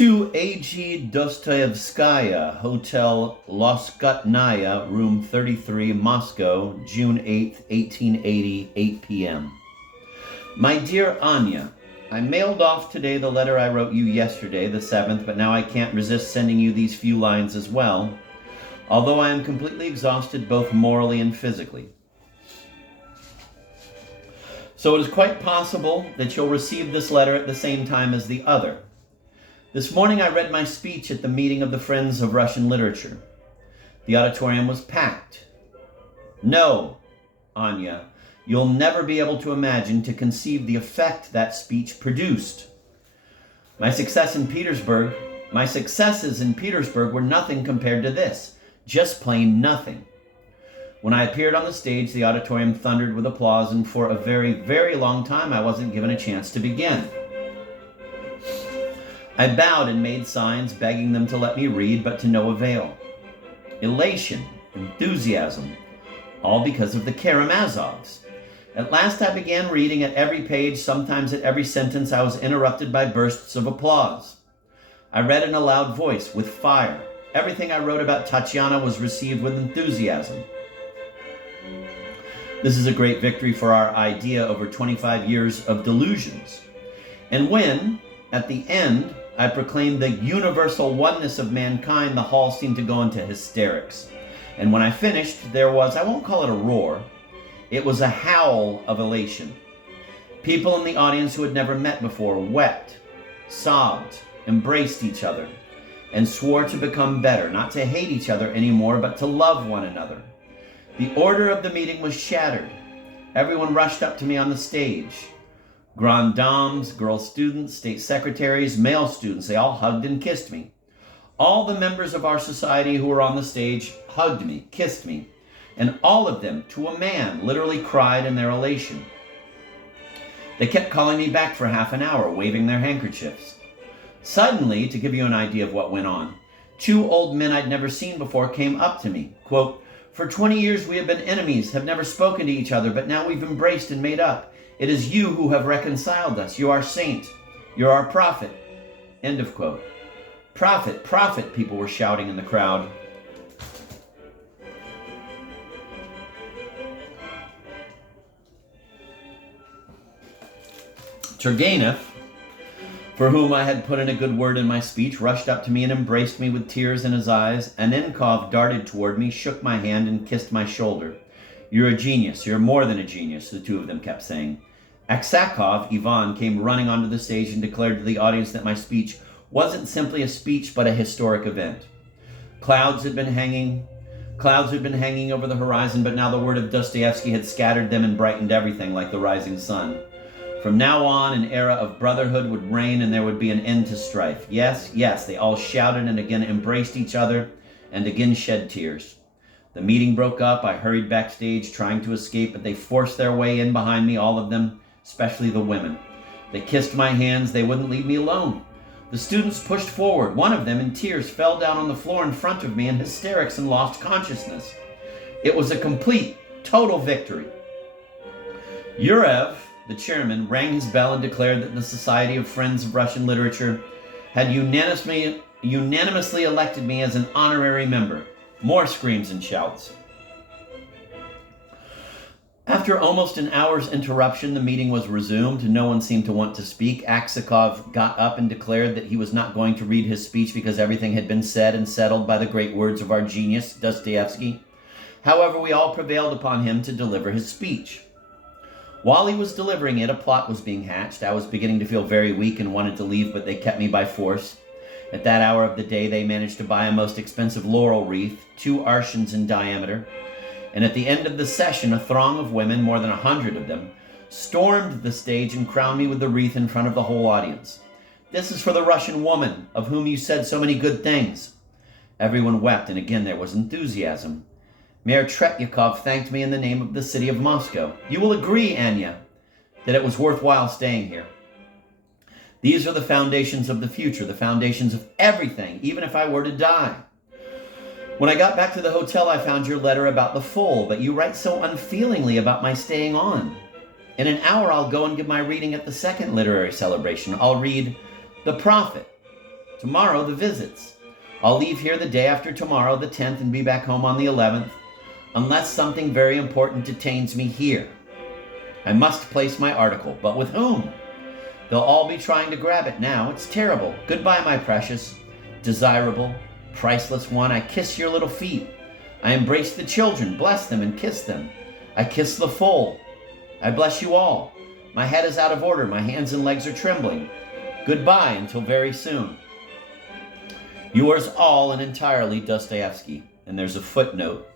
To A.G. Dostoyevskaya, Hotel Loskutnaya, Room 33, Moscow, June 8, 1880, 8 p.m. My dear Anya, I mailed off today the letter I wrote you yesterday, the 7th, but now I can't resist sending you these few lines as well, although I am completely exhausted both morally and physically. So it is quite possible that you'll receive this letter at the same time as the other. This morning I read my speech at the meeting of the Friends of Russian Literature. The auditorium was packed. No, Anya, you'll never be able to imagine, to conceive the effect that speech produced. My successes in Petersburg were nothing compared to this, just plain nothing. When I appeared on the stage, the auditorium thundered with applause, and for a very, very long time I wasn't given a chance to begin. I bowed and made signs, begging them to let me read, but to no avail. Elation, enthusiasm, all because of the Karamazovs. At last I began reading. At every page, sometimes at every sentence, I was interrupted by bursts of applause. I read in a loud voice, with fire. Everything I wrote about Tatiana was received with enthusiasm. This is a great victory for our idea over 25 years of delusions. And when, at the end, I proclaimed the universal oneness of mankind, the hall seemed to go into hysterics. And when I finished, there was, I won't call it a roar, it was a howl of elation. People in the audience who had never met before wept, sobbed, embraced each other, and swore to become better, not to hate each other anymore, but to love one another. The order of the meeting was shattered. Everyone rushed up to me on the stage. Grand dames, girl students, state secretaries, male students, they all hugged and kissed me. All the members of our society who were on the stage hugged me, kissed me, and all of them, to a man, literally cried in their elation. They kept calling me back for half an hour, waving their handkerchiefs. Suddenly, to give you an idea of what went on, 2 old men I'd never seen before came up to me. Quote, "For 20 years we have been enemies, have never spoken to each other, but now we've embraced and made up. It is you who have reconciled us. You are saint. You're our prophet." End of quote. Prophet, prophet, people were shouting in the crowd. Turgenev, for whom I had put in a good word in my speech, rushed up to me and embraced me with tears in his eyes. Anenkov darted toward me, shook my hand, and kissed my shoulder. "You're a genius. You're more than a genius," the two of them kept saying. Aksakov, Ivan, came running onto the stage and declared to the audience that my speech wasn't simply a speech, but a historic event. Clouds had been hanging over the horizon, but now the word of Dostoyevsky had scattered them and brightened everything like the rising sun. From now on, an era of brotherhood would reign, and there would be an end to strife. Yes, yes, they all shouted and again embraced each other and again shed tears. The meeting broke up. I hurried backstage, trying to escape, but they forced their way in behind me, all of them, especially the women. They kissed my hands. They wouldn't leave me alone. The students pushed forward. One of them, in tears, fell down on the floor in front of me in hysterics and lost consciousness. It was a complete, total victory. Yurev, the chairman, rang his bell and declared that the Society of Friends of Russian Literature had unanimously elected me as an honorary member. More screams and shouts. After almost an hour's interruption, the meeting was resumed. No one seemed to want to speak. Aksakov got up and declared that he was not going to read his speech because everything had been said and settled by the great words of our genius, Dostoyevsky. However, we all prevailed upon him to deliver his speech. While he was delivering it, a plot was being hatched. I was beginning to feel very weak and wanted to leave, but they kept me by force. At that hour of the day, they managed to buy a most expensive laurel wreath, 2 arshins in diameter. And at the end of the session, a throng of women, more than 100 of them, stormed the stage and crowned me with the wreath in front of the whole audience. "This is for the Russian woman, of whom you said so many good things." Everyone wept, and again there was enthusiasm. Mayor Tretyakov thanked me in the name of the city of Moscow. "You will agree, Anya, that it was worthwhile staying here. These are the foundations of the future, the foundations of everything, even if I were to die. When I got back to the hotel, I found your letter about the foal, but you write so unfeelingly about my staying on. In an hour, I'll go and give my reading at the second literary celebration. I'll read The Prophet. Tomorrow, the visits. I'll leave here the day after tomorrow, the 10th, and be back home on the 11th, unless something very important detains me here. I must place my article, but with whom? They'll all be trying to grab it now. It's terrible. Goodbye, my precious, desirable, priceless one. I kiss your little feet. I embrace the children, bless them, and kiss them. I kiss the full. I bless you all. My head is out of order. My hands and legs are trembling. Goodbye until very soon. Yours all and entirely, Dostoyevsky. And there's a footnote.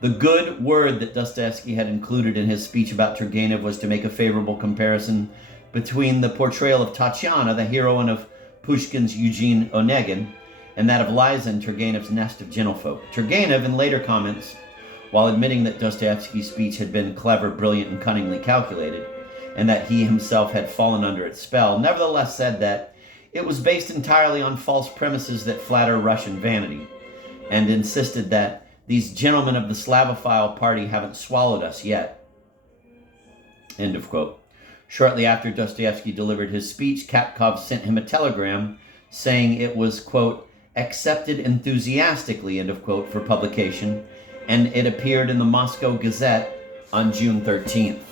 The good word that Dostoyevsky had included in his speech about Turgenev was to make a favorable comparison between the portrayal of Tatiana, the heroine of Pushkin's Eugene Onegin, and that of Liza in Turgenev's Nest of Gentlefolk. Turgenev, in later comments, while admitting that Dostoyevsky's speech had been clever, brilliant, and cunningly calculated, and that he himself had fallen under its spell, nevertheless said that it was based entirely on false premises that flatter Russian vanity, and insisted that these gentlemen of the Slavophile party haven't swallowed us yet. End of quote. Shortly after Dostoyevsky delivered his speech, Kapkov sent him a telegram saying it was, quote, accepted enthusiastically, end of quote, for publication, and it appeared in the Moscow Gazette on June 13th.